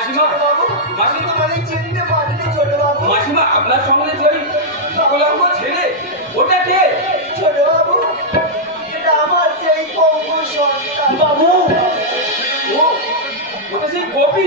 মাসিমা মাসিমা তোমার চিনতে পারিনি ছোট বাবু। মাসিমা আপনার সঙ্গে যে গোলাম্ব ছেলে ওটা কে? ছোট বাবু এটা আমার সেই পঙ্গু সন্তান। বাবু! ও ওটা সেই কপি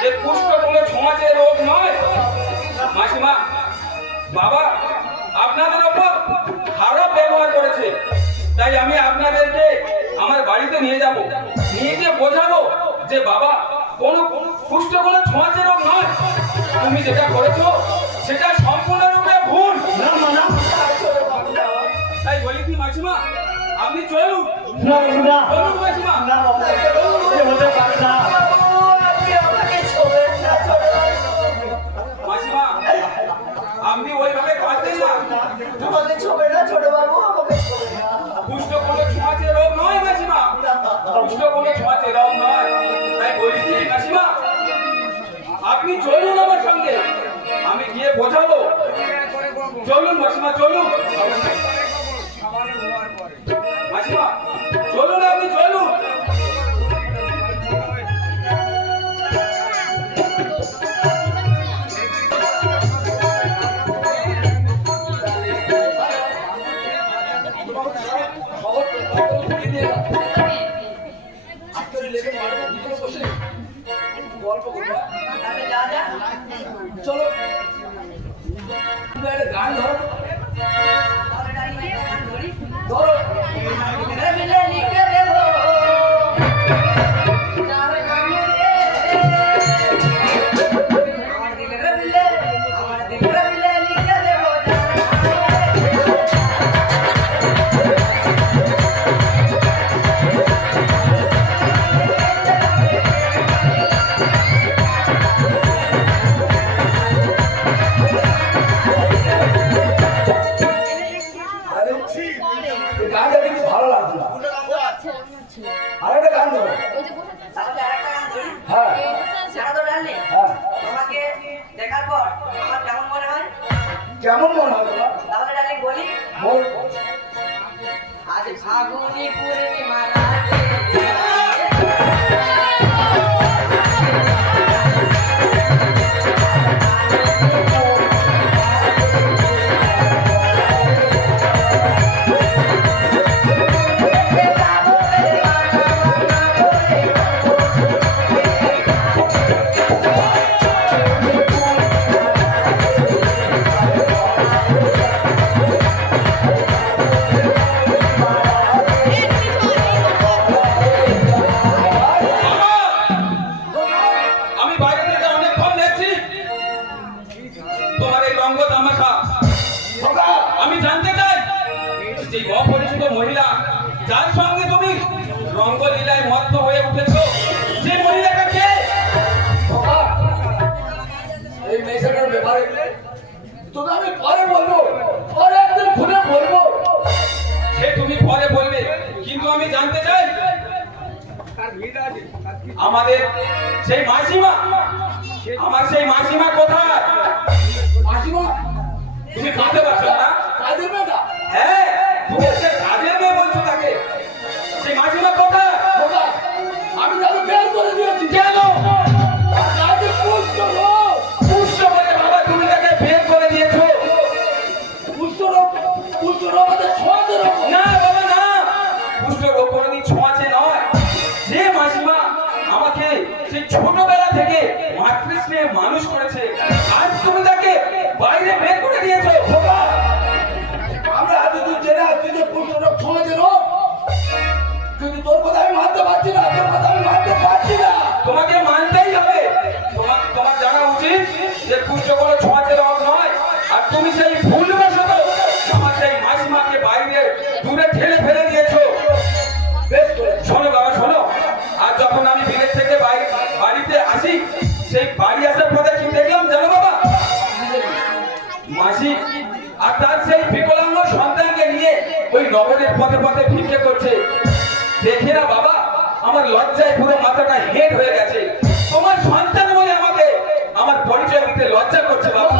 যে কুষ্ঠ কোনো সমাজের রোগ নয়। মাসিমা বাবা আপনাদের ওপর খারাপ ব্যবহার করেছে। তাই আমি আপনাদেরকে আমার বাড়িতে নিয়ে যাব। নিয়ে গিয়ে বোঝাবো যে বাবা কোনো কুষ্ঠ কোনো সমাজের রোগ নয়। তুমি যেটা করেছ সেটা সম্পূর্ণরূপে ভুল। না তাই বলি কি মাসিমা আপনি চলুন। না মাসিমা। না কোনো ছোঁয়াচে রোগ নয় মাসিমা। কুষ্ঠ কোনো ছোঁয়াচে রোগ নয়। তাই বলি কি, মাসিমা? আপনি চলুন আমার সঙ্গে। আমি গিয়ে বোঝাবো। চলুন মাসিমা চলুন। মাসিমা তাহলে যা যা চলো গান ধরো তাহলে গান ধরি ধরো কেমন মনে হয় তোমার? তাহলে ডার্লিং বলি বল। আজ ফাগুনি পূর্ণিমা রাতে যে অপরিচিত মহিলা যার সঙ্গে তুমি রঙ্গলীলায় মত্ত হয়ে উঠেছো যে মহিলাটা কে? এই মেয়েটার ব্যাপারে তোকে আমি পরে বলব পরে একদিন খুলে বলব। সে তুমি পরে বলবে কিন্তু আমি জানতে চাই আমাদের সেই মাসিমা আমার সেই মাসিমা কোথায়? মাসিমা তুমি কাঁদতে পারছ ছোটবেলা থেকে মাতৃস্নেহে মানুষ করেছে। আজ তুমি তাকে বাইরে নগরের পথে পথে ভিক্ষে করছে। দেখে না বাবা, আমার লজ্জায় পুরো মাথাটা হেড হয়ে গেছে। তোমার সন্তান বলে আমাকে, আমার পরিচয় দিতে লজ্জা করছে বাবা।